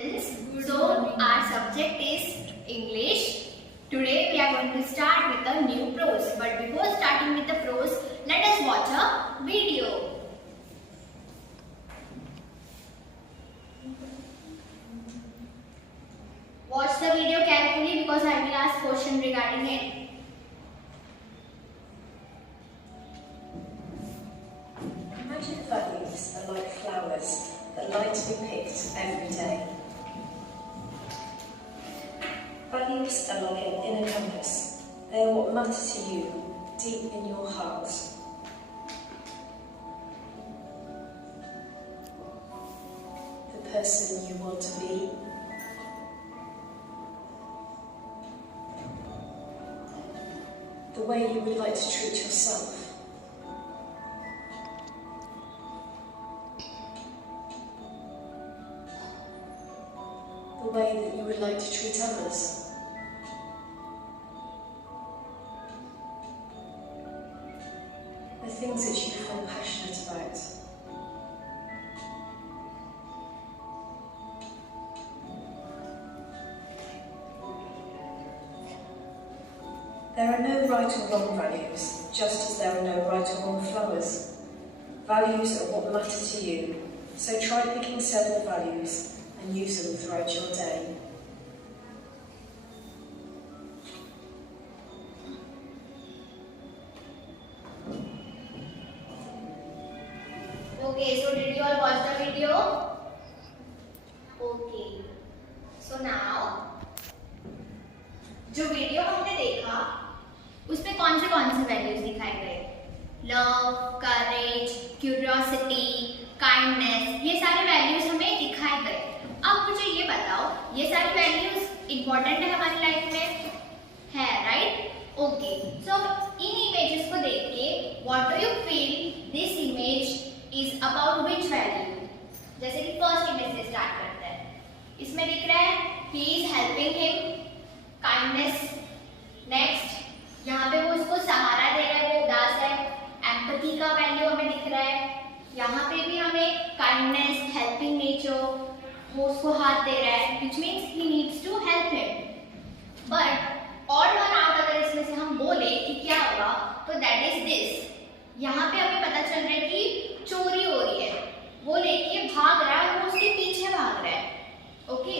So our subject is English. Today we are going to start with a new prose. But before starting with the prose, let us watch a video. Watch the video carefully because I will ask questions regarding it. Imagine values are like flowers that like to be picked every day. Values are like an inner compass. They are what matter to you deep in your heart. The person you want to be. The way you would like to treat yourself. The way that you would like to treat others. The things that you feel passionate about. There are no right or wrong values, just as there are no right or wrong flowers. Values are what matter to you, so try picking several values and use them throughout your day. Okay, so did you all watch the video? Okay. So now, जो video हमने देखा उसमें कौन से values दिखाए गए? Love, करेज, curiosity, kindness, ये सारे वैल्यूज हमें दिखाए गए. अब मुझे ये बताओ, ये सारी वैल्यूज इंपॉर्टेंट है हमारी लाइफ में? है, राइट? ओके. सो इन इमेजेस को देख के what do you feel this image is about which value? जैसे कि फर्स्ट इमेज से स्टार्ट करते हैं. इसमें दिख रहा है he is helping him, kindness. Next यहाँ पे वो इसको सहारा दे रहा है, वो उदास है. एम्पैथी का वैल्यू हमें दिख रहा है. यहाँ पे भी हमें काइंडनेस, हेल्पिंग नेचर, वो उसको हाथ दे रहा है, which means he needs to help him. But odd one out अगर इसमें से हम बोले कि क्या होगा, तो that is this. यहाँ पे हमें पता चल रहा है कि चोरी हो रही है, वो लेके भाग रहा है और वो उसके पीछे भाग रहा है. ओके,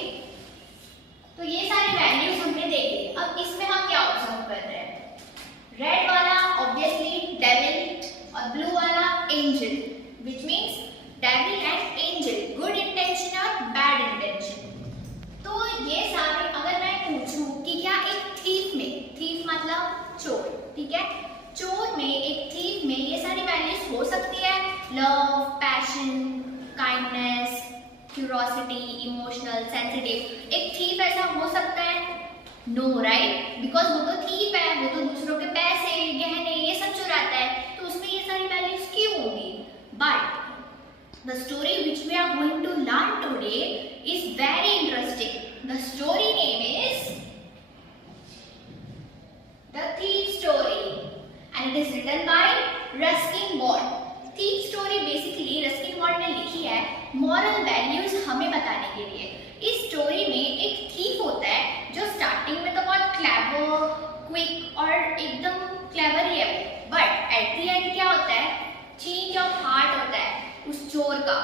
तो ये सारे वैल्यूज हमने देखे. अब इसमें हम क्या ऑब्जर्व कर रहे हैं? रेड वाला ऑब्वियसली डेविल और ब्लू वाला angel, which means devil and angel, good intention और बैड इंटेंशन. तो ये सारे अगर मैं पूछूं कि क्या एक थीफ में, थीफ मतलब चोर, ठीक है, चोर में, एक थीफ में ये सारी वैल्यूज हो सकती है? Love, passion, kindness, curiosity, emotional, sensitive. एक थीफ ऐसा हो सकता है? No, right? बिकॉज वो तो थीफ है, वो तो दूसरों के पैसे, गहने, ये सब चुराता है, तो उसमें ये सारी वैल्यूज क्यों होंगी? But the story which we are going to learn today is very interesting. The story name is The Thief Story and it is written by Ruskin Bond. Thief Story basically Ruskin Bond ने लिखी है moral values हमें बताने के लिए. इस story में एक थीफ होता है जो स्टार्टिंग में तो बहुत क्लेवर, क्विक और एकदम क्लेवर ही है, बट एट द एंड क्या होता है? चेंज ऑफ हार्ट होता है उस चोर का.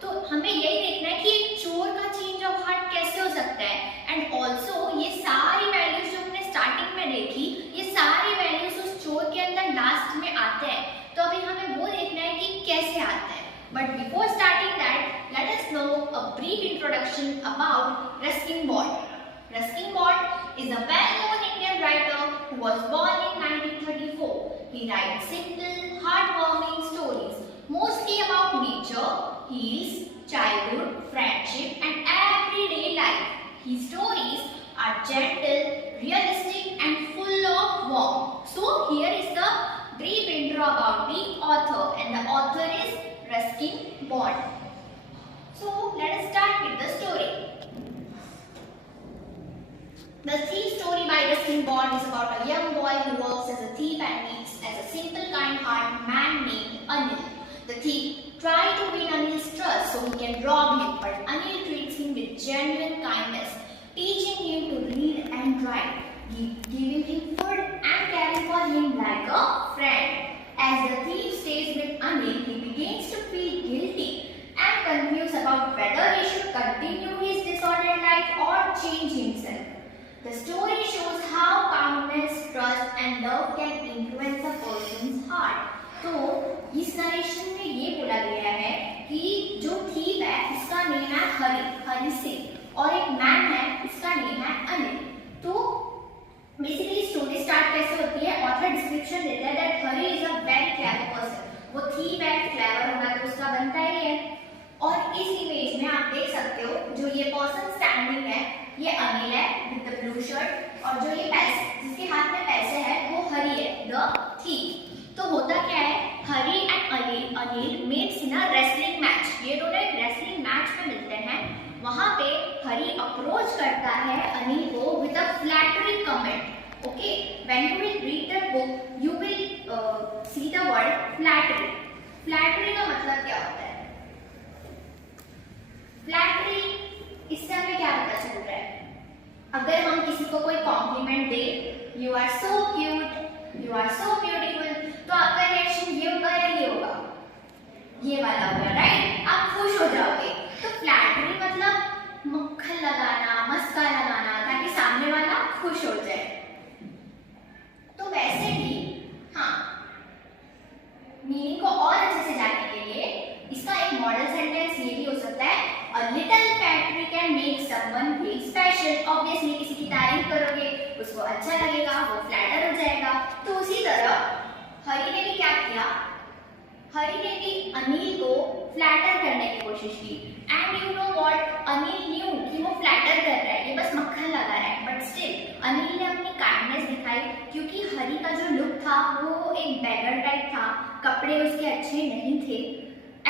तो हमें यही देखना है कि एक चोर का चेंज ऑफ हार्ट कैसे हो सकता है. एंड ऑल्सो ये सारी वैल्यूज जो हमने स्टार्टिंग में देखी, ये सारी वैल्यूज उस चोर के अंदर लास्ट में आते हैं. तो अभी हमें वो देखना है कि कैसे आते हैं. But before starting that, let us know a brief introduction about Ruskin bond. Ruskin Bond is a well-known Indian writer who was born in 1934. He writes simple, heartwarming stories, mostly about nature, heals, childhood, friendship, and everyday life. His stories are gentle, realistic, and full of warmth. So here is the brief intro about the author, and the author is Ruskin Bond. So let us start with the story. The Thief Story by Ruskin Bond is about a young boy who works as a thief and meets as a simple, kind-hearted man named Anil. The thief tries to win Anil's trust so he can rob him, but Anil treats him with genuine kindness, teaching him to read and write, giving him food and caring for him like a friend. As the thief stays with Anil, he begins to feel guilty and confused about whether he should continue his disordered life or change himself. The story shows how kindness, trust and love can influence a person's heart. तो इस narration में ये बोला गया है कि जो thief है इसका नेम है हरि सिंह और एक मैन है इसका नेम है अनिल। तो बेसिकली स्टोरी स्टार्ट कैसे होती है, ऑथर डिस्क्रिप्शन देता है that Hari is a very clever person. वो थीव है, क्लेवर होगा तो उसका बनता ही है। और इस इमेज में आप देख सकते हो जो ये पर्सन स्टैंडिंग है ये अनिल है विद द ब्लू शर्ट, और जो ये पैसे जिसके हाथ में पैसे है वो हरि है द थीव। तो होता क्या है, Hari and Anil meets in a wrestling match. ये दोनों एक रेसलिंग मैच में मिलते हैं। वहां पे हरि अप्रोच करता है अनिल को with a flattery comment. Okay, when you will read the book you will see the word flattery. Flattery का मतलब क्या होता है? फ्लैटरी इससे हमें क्या पता चल रहा है? अगर हम किसी को कोई कॉम्प्लीमेंट दे, you are so cute, you are so beautiful, तो आपका रिएक्शन ये होगा या ये होगा? ये वाला होगा, राइट? आप खुश हो जाओगे। तो फ्लैटरी मतलब मक्खन लगाना, मस्का लगाना ताकि सामने वाला खुश हो जाए। तो वैसे ही हाँ, मीनिंग को और अच्छे से जानने के लिए इसका एक मॉडल सेंटेंस ये भी हो सकता है, a little flattery can make someone feel special. Obviously किसी की तारीफ करोगे उसको अच्छा लगेगा, वो फ्लैटर हो जाएगा। तो उसी तरह हरि ने भी क्या किया, हरि ने भी अनिल को फ्लैटर करने की कोशिश की। And you know what, Anil new कि वो फ्लैटर कर रहा है, ये बस मक्खन लगा रहा है, बट स्टिल अनिल ने अपनी काइंडनेस दिखाई क्योंकि हरि का जो लुक था वो एक बेगर टाइप था, कपड़े उसके अच्छे नहीं थे,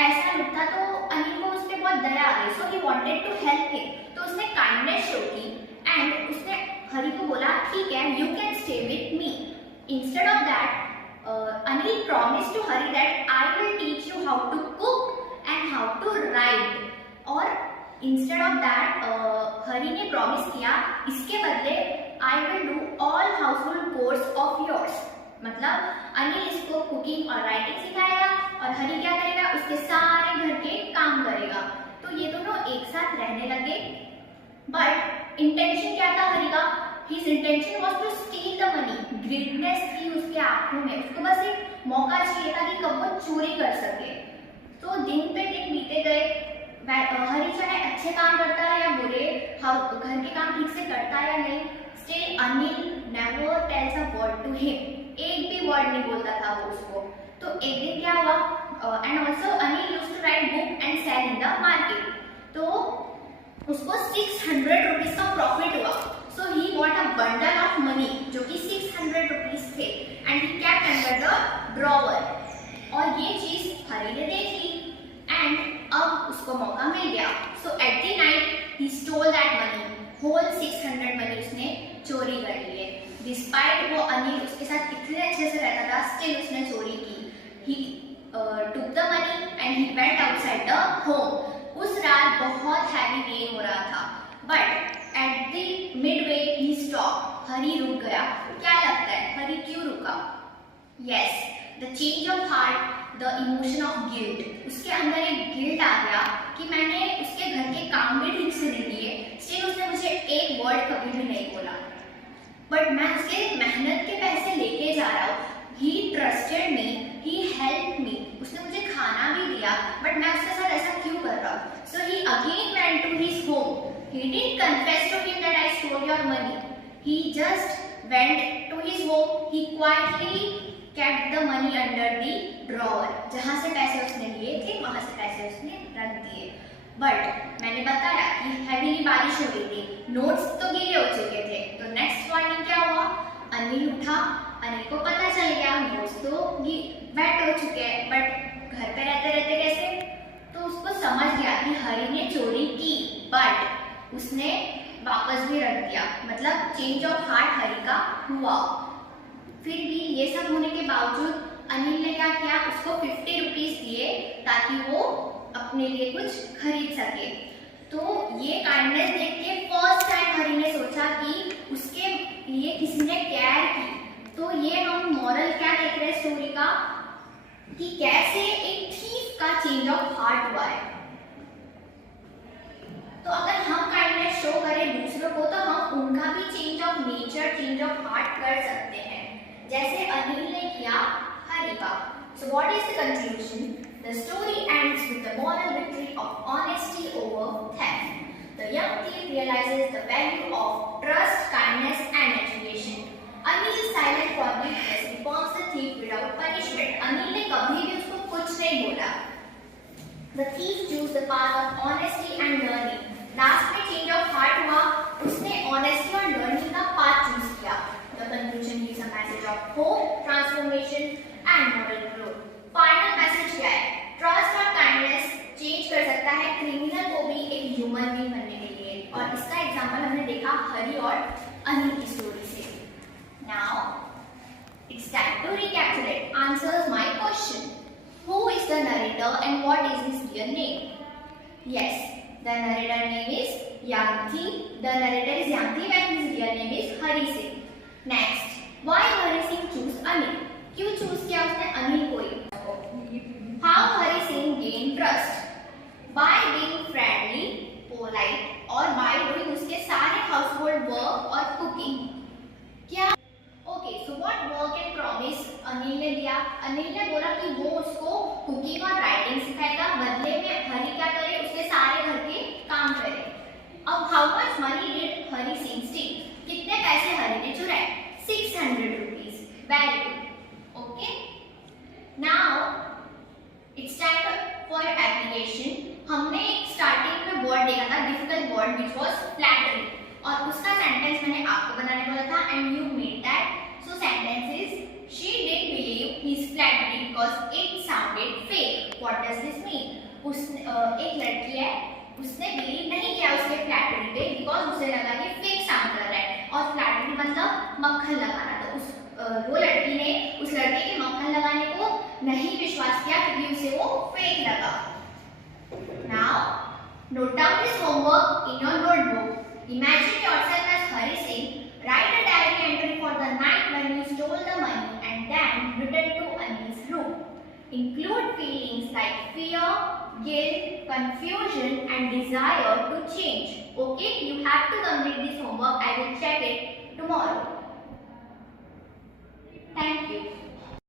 ऐसा लुक था। तो अनिल को उस पर बहुत दया आ गई, so he wanted to help him. तो उसने काइंडनेस शो की एंड उसने हरि को बोला ठीक है, you can stay with me. Instead of that Anil promised to Hari that I will teach you how to cook and how to ride. और instead of that Hari ने promise किया इसके बदले I will do all household chores of yours। मतलब अनिल इसको cooking और writing सिखाएगा और हरि क्या करेगा, उसके सारे घर के काम करेगा। तो ये दोनों एक साथ रहने लगे। बट इंटेंशन क्या था हरि का? His intention was to steal the money। Greediness थी उसके आंखों में, उसको बस एक मौका चाहिए था कि कब वो चोरी कर सके। तो दिन पे दिन बीते गए, हरि चाहे अच्छे काम करता है या बुरे, घर के काम ठीक से करता है या नहीं, still Anil never tells a word to him. एक भी वर्ड नहीं बोलता था वो उसको। तो एक दिन क्या हुआ, and also Anil used to write book and sell in the market. तो उसको 600 रुपीज का प्रॉफिट हुआ। So he bought a bundle of money जो कि 600 रुपीज थे and he kept under the drawer। और ये चीज हरि ने देख ली and अब उसको मौका मिल गया। So at the night he stole that money, whole 600 money उसने चोरी कर लिए। Despite वो अनिल उसके साथ इतने अच्छे से रहता था, still उसने चोरी की। He took the money and he went outside the home। उस रात बहुत हैवी रेन हो रहा था, but at the midway he stopped। Hari रुक गया। क्या लगता है हरि क्यों रुका? Yes, the change of heart, the emotion of guilt। उसके अंदर एक गिल्ट आ गया कि मैंने उसके घर के काम भी ठीक से नहीं किए, स्टिल उसने मुझे एक वर्ड कभी भी नहीं बोला, बट मैं उसके मेहनत के पैसे लेके जा रहा हूँ। He trusted me, he helped me। उसने मुझे खाना भी दिया, बट मैं उसके साथ ऐसा क्यों कर रहा हूँ? So he again went to his home। He didn't confess to him that I stole your money। He just went to his home। He quietly kept the money under the drawer। जहाँ से पैसे उसने लिए थे वहाँ से पैसे उसने रख दिए। बट मैंने बताया कि हैवीली बारिश हो रही थी, नोट्स तो गीले हो चुके थे। तो नेक्स्ट मॉर्निंग क्या हुआ, अनिल उठा, अनिल को पता चल गया नोट्स तो वेट हो चुके हैं, बट घर पे रहते रहते कैसे? तो उसको समझ गया कि हरि ने चोरी की, बट उसने वापस भी रख दिया। मतलब चेंज ऑफ हार्ट हरि का हुआ। फिर भी ये सब होने के बावजूद अनिल ने क्या किया, उसको 50 रुपीज दिए ताकि वो अपने लिए कुछ खरीद सके। तो ये काइंडनेस देख के फर्स्ट टाइम हरी ने सोचा कि उसके लिए किसी ने केयर की। तो ये हम मॉरल क्या देख रहे हैं स्टोरी का, कि कैसे एक थीफ का चेंज ऑफ हार्ट हुआ है। तो अगर हम काइंडनेस शो करें दूसरों को तो हम उनका भी change of nature, change of heart कर सकते हैं, जैसे अनिल ने किया हरी का। So what is the conclusion? The story ends with the moral victory of honesty over theft. The young thief realizes the value of trust, kindness and education. Anil's silent forgiveness reforms the thief without punishment. Anil ने कभी भी उसको कुछ नहीं बोला। The thief chose the path of honesty and learning. Last में change of heart हुआ, उसने ऑनेस्टी और लर्निंग का पाथ चूज किया। The conclusion is a message of hope, transformation and moral growth. Final message क्या है? ट्रस्ट और kindness change कर सकता है क्रिमिनल को भी एक ह्यूमन बीइंग बनने के लिए, और इसका एग्जांपल हमने देखा हरी और अनिल की स्टोरी से। Now it's time to recapitulate answers my question. Who is the narrator and what is his real name? Yes, the narrator name is Yangthi. The narrator is Yangthi and his real name is Hari Singh. Next, why Hari Singh choose Anil? क्यों choose किया उसने अनिल को ही? How Hari Singh gained trust? By being friendly, polite और by doing उसके सारे household work और cooking। क्या? Okay, so what work and promise Anil ने दिया? अनिल ने बोला कि वो उसको कुकिंग और राइटिंग सिखाएगा, बदले में हरी क्या करे, उसके सारे घर के काम करे। अब how much money did Hari Singh steal? कितने पैसे हरी ने चुराए? 600 rupees. Very good. Okay. Now it's time for application. हमने स्टार्टिंग में वर्ड देखा था, difficult word which was flattery, और उसका सेंटेंस मैंने आपको बनाने बोला था and you made that. So sentence is she didn't believe his flattery because it sounded fake. What does this mean? एक लड़की है, उसने बिलीव नहीं किया उसके फ्लैटरी पे बिकॉज उसे लगा कि फेक साउंड कर रहा है, और फ्लैटरी मतलब मक्खन लगाना। तो वो लड़की ने उस लड़के के मक्खन लगाने को नहीं विश्वास किया क्योंकि उसे वो फेक लगा। Now note down this homework in your notebook. Imagine yourself as Hari Singh. Write a diary entry for the night when you stole the money and then return to Anil's room. Include feelings like fear, guilt, confusion and desire to change. Okay, you have to complete this homework. I will check it tomorrow. Thank you.